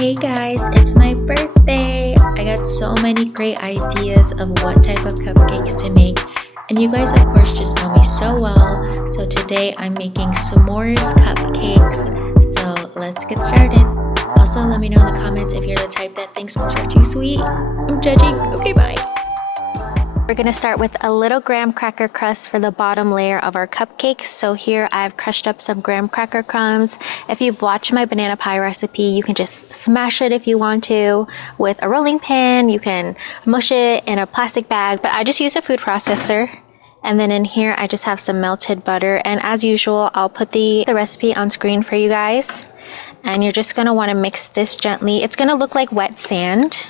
Hey guys, it's my birthday! I got so many great ideas of what type of cupcakes to make, and you guys of course just know me so well. So today I'm making s'mores cupcakes, so let's get started. Also, let me know in the comments if you're the type that thinks s'mores are too sweet. I'm judging. Okay, bye! We're going to start with a little graham cracker crust for the bottom layer of our cupcake. So here I've crushed up some graham cracker crumbs. If you've watched my banana pie recipe, you can just smash it if you want to with a rolling pin. You can mush it in a plastic bag, but I just use a food processor. And then in here I just have some melted butter, and as usual I'll put the recipe on screen for you guys. And you're just going to want to mix this gently. It's going to look like wet sand.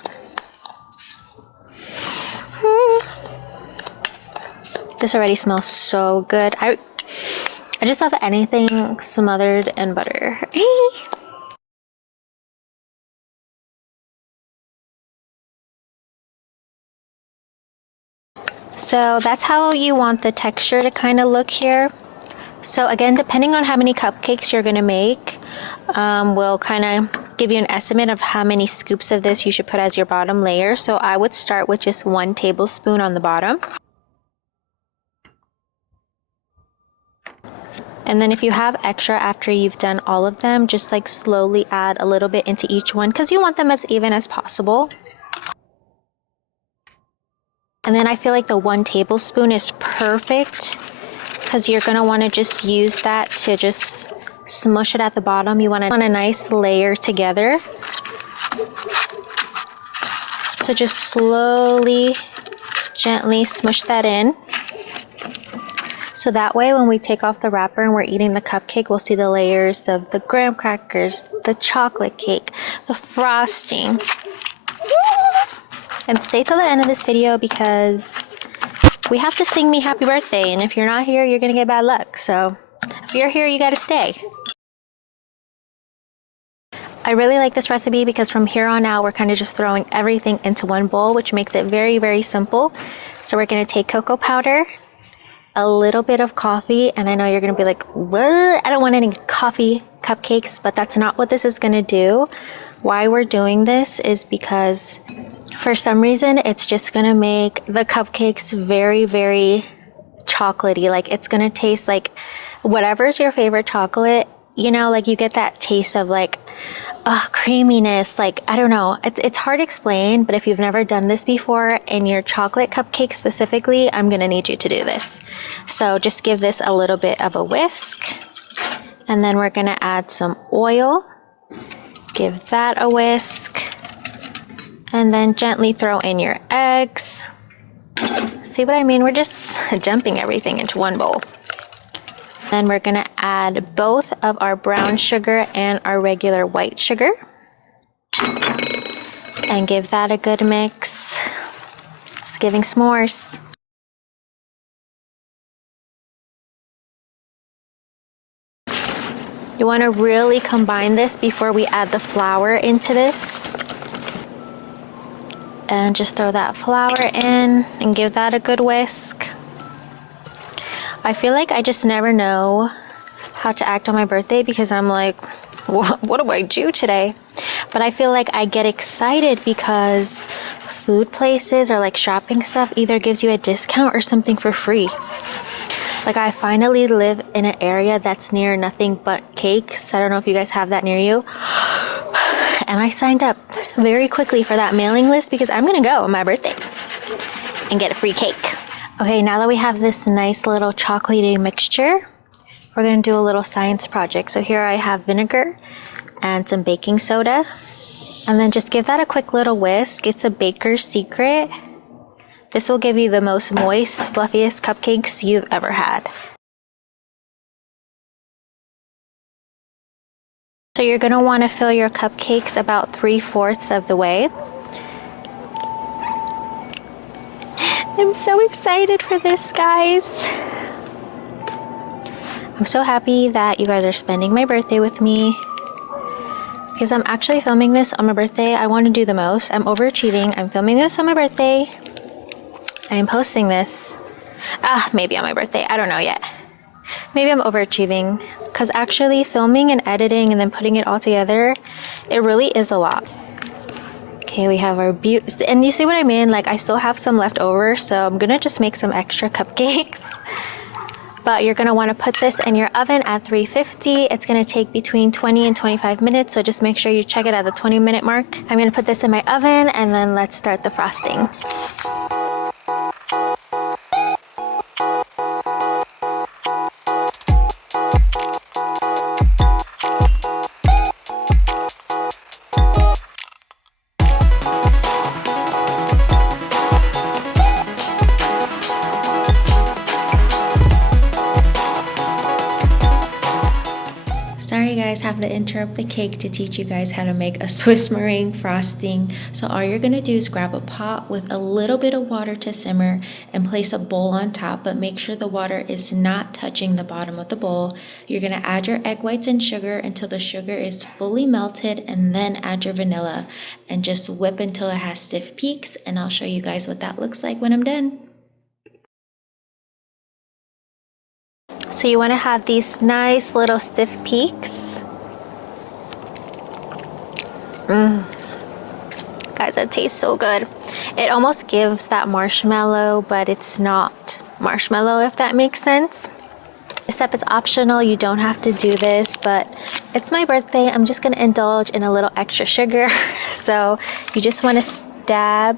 This already smells so good. I just love anything smothered in butter. So that's how you want the texture to kind of look here. So again, depending on how many cupcakes you're gonna make, will kind of give you an estimate of how many scoops of this you should put as your bottom layer. So I would start with just 1 tablespoon on the bottom. And then if you have extra after you've done all of them, just like slowly add a little bit into each one because you want them as even as possible. And then I feel like the 1 tablespoon is perfect because you're going to want to just use that to just smush it at the bottom. You want a nice layer together. So just slowly, gently smush that in. So that way when we take off the wrapper and we're eating the cupcake, we'll see the layers of the graham crackers, the chocolate cake, the frosting. And stay till the end of this video because we have to sing me happy birthday, and if you're not here, you're gonna get bad luck. So if you're here, you gotta stay. I really like this recipe because from here on out, we're kind of just throwing everything into one bowl, which makes it very, very simple. So we're gonna take cocoa powder, a little bit of coffee, and I know you're gonna be like, what? I don't want any coffee cupcakes, but that's not what this is gonna do. Why we're doing this is because for some reason it's just gonna make the cupcakes very, very chocolatey. Like it's gonna taste like whatever's your favorite chocolate, you know, like you get that taste of like creaminess. Like I don't know, it's hard to explain, but if you've never done this before in your chocolate cupcake specifically, I'm gonna need you to do this. So just give this a little bit of a whisk, and then we're gonna add some oil. Give that a whisk, and then gently throw in your eggs. See what I mean? We're just jumping everything into one bowl. Then we're gonna add both of our brown sugar and our regular white sugar and give that a good mix. It's giving s'mores. You want to really combine this before we add the flour into this. And just throw that flour in and give that a good whisk. I feel like I just never know how to act on my birthday because I'm like, what do I do today? But I feel like I get excited because food places or like shopping stuff either gives you a discount or something for free. Like I finally live in an area that's near nothing but cakes. I don't know if you guys have that near you. And I signed up very quickly for that mailing list because I'm gonna go on my birthday and get a free cake. Okay, now that we have this nice little chocolatey mixture, we're gonna do a little science project. So here I have vinegar and some baking soda, and then just give that a quick little whisk. It's a baker's secret. This will give you the most moist, fluffiest cupcakes you've ever had. So you're gonna wanna fill your cupcakes about 3/4 of the way. I'm so excited for this, guys. I'm so happy that you guys are spending my birthday with me because I'm actually filming this on my birthday. I want to do the most. I'm overachieving. I'm filming this on my birthday. I'm posting this maybe on my birthday. I don't know yet. Maybe I'm overachieving because actually filming and editing and then putting it all together, it really is a lot. Okay, we have our beauty, and you see what I mean? Like I still have some left over, so I'm gonna just make some extra cupcakes. But you're gonna wanna put this in your oven at 350. It's gonna take between 20 and 25 minutes, so just make sure you check it at the 20-minute mark. I'm gonna put this in my oven and then let's start the frosting. Sorry guys, have to interrupt the cake to teach you guys how to make a Swiss meringue frosting. So all you're gonna do is grab a pot with a little bit of water to simmer and place a bowl on top, but make sure the water is not touching the bottom of the bowl. You're gonna add your egg whites and sugar until the sugar is fully melted, and then add your vanilla and just whip until it has stiff peaks, and I'll show you guys what that looks like when I'm done. So you want to have these nice little stiff peaks. Guys, that tastes so good. It almost gives that marshmallow, but it's not marshmallow, if that makes sense. This step is optional. You don't have to do this, but it's my birthday. I'm just going to indulge in a little extra sugar. So you just want to stab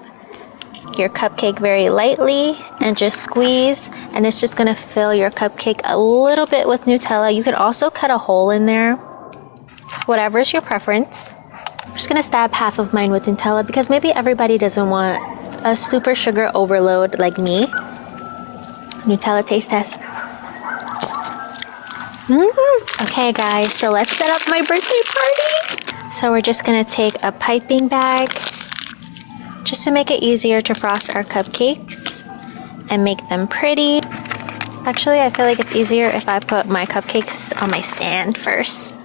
your cupcake very lightly and just squeeze, and it's just gonna fill your cupcake a little bit with Nutella. You could also cut a hole in there, whatever is your preference. I'm just gonna stab half of mine with Nutella because maybe everybody doesn't want a super sugar overload like me. Nutella taste test. Okay guys, so let's set up my birthday party. So we're just gonna take a piping bag just to make it easier to frost our cupcakes and make them pretty. Actually, I feel like it's easier if I put my cupcakes on my stand first.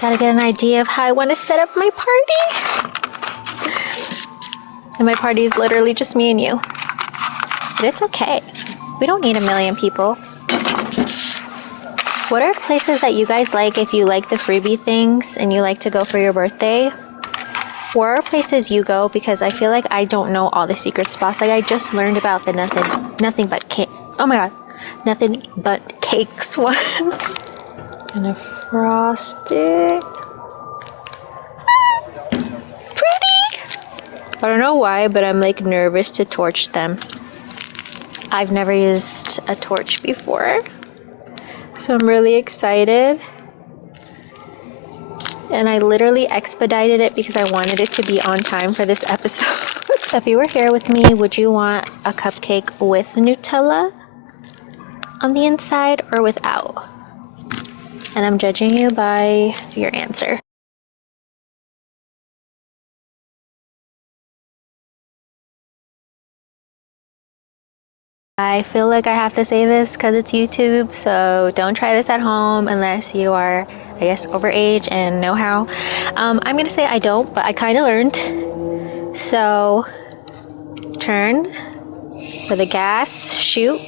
Gotta get an idea of how I want to set up my party. And my party is literally just me and you. But it's okay. We don't need a million people. What are places that you guys like if you like the freebie things and you like to go for your birthday? Where are places you go? Because I feel like I don't know all the secret spots. Like I just learned about the nothing but cake. Oh my god, nothing but cakes one. Gonna frost it. Pretty. I don't know why, but I'm like nervous to torch them. I've never used a torch before. So I'm really excited, and I literally expedited it because I wanted it to be on time for this episode. If you were here with me, would you want a cupcake with Nutella on the inside or without? And I'm judging you by your answer. I feel like I have to say this because it's YouTube, so don't try this at home unless you are, I guess, overage and know how. I'm gonna say I don't, but I kind of learned. So turn for the gas, shoot.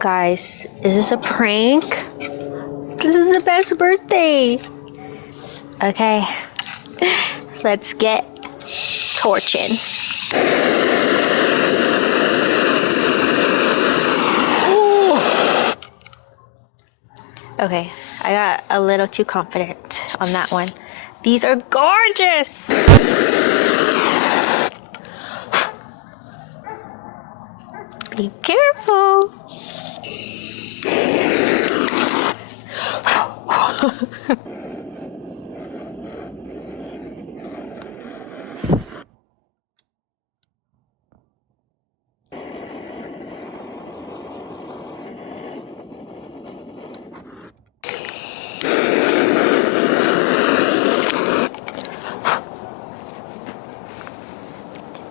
Guys, is this a prank? This is the best birthday. Okay, let's get torching. Ooh. Okay, I got a little too confident on that one. These are gorgeous. Be careful.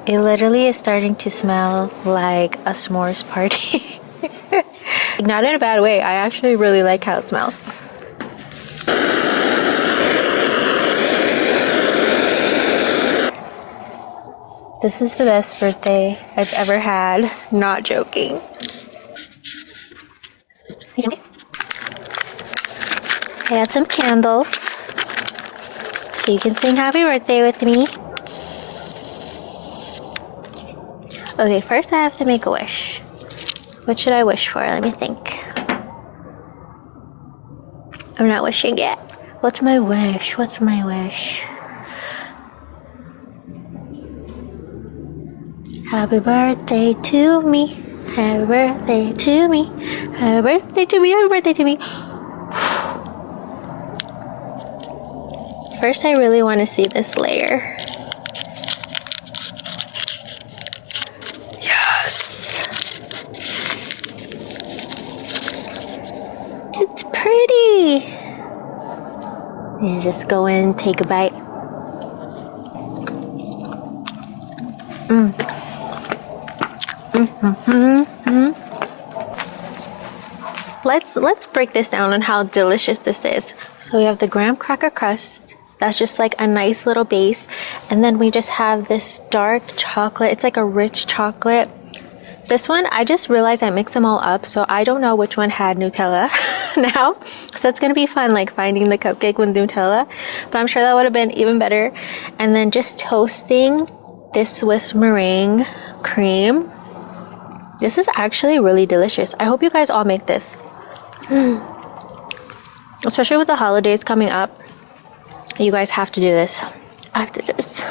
It literally is starting to smell like a s'mores party. Not in a bad way. I actually really like how it smells. This is the best birthday I've ever had. Not joking. I got some candles so you can sing happy birthday with me. Okay, first I have to make a wish. What should I wish for? Let me think. I'm not wishing yet. What's my wish? What's my wish? Happy birthday to me. Happy birthday to me. Happy birthday to me. Happy birthday to me. First, I really want to see this layer. Yes. It's pretty. You just go in and take a bite. Let's break this down on how delicious this is. So we have the graham cracker crust. That's just like a nice little base. And then we just have this dark chocolate. It's like a rich chocolate. This one, I just realized I mixed them all up, so I don't know which one had Nutella now. So it's gonna be fun, like finding the cupcake with Nutella. But I'm sure that would have been even better. And then just toasting this Swiss meringue cream. This is actually really delicious. I hope you guys all make this. Especially with the holidays coming up. You guys have to do this after this.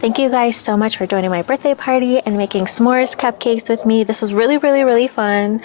Thank you guys so much for joining my birthday party and making s'mores cupcakes with me. This was really, really, really fun.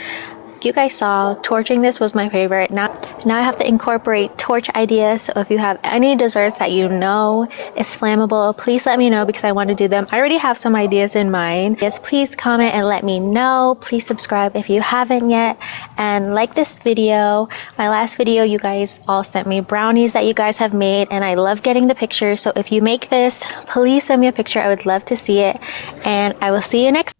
You guys saw, torching this was my favorite. Now I have to incorporate torch ideas. So if you have any desserts that you know is flammable, please let me know because I want to do them. I already have some ideas in mind. Yes, please comment and let me know. Please subscribe if you haven't yet. And like this video. My last video, you guys all sent me brownies that you guys have made. And I love getting the pictures. So if you make this, please send me a picture. I would love to see it. And I will see you next time.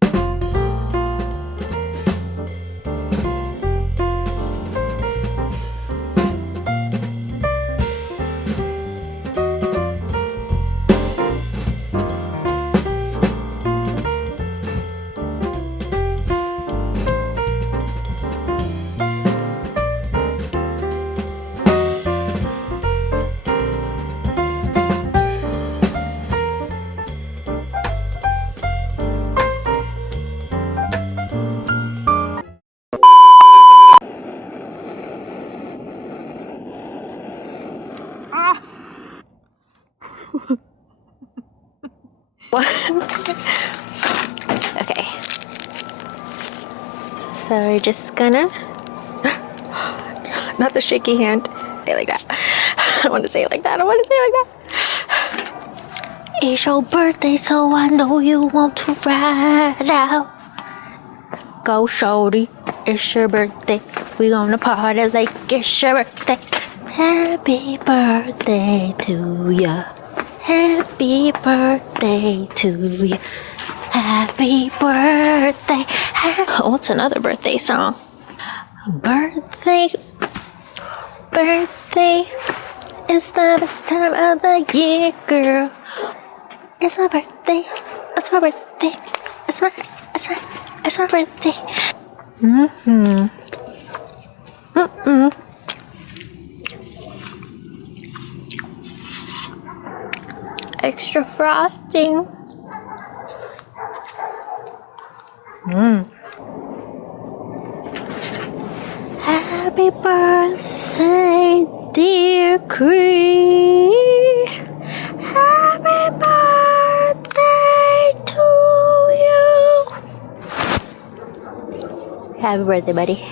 Okay, so we're just gonna not the shaky hand, say it like that. I don't want to say it like that. I don't want to say it like that. It's your birthday, so I know you want to ride out. Go shorty, it's your birthday, we gonna party like it's your birthday. Happy birthday to ya. Happy birthday to you. Happy birthday. What's another birthday song? Birthday. It's the best time of the year, girl. It's my birthday. It's my birthday. It's my birthday. Extra frosting. Happy birthday, dear Creed. Happy birthday to you. Happy birthday, buddy.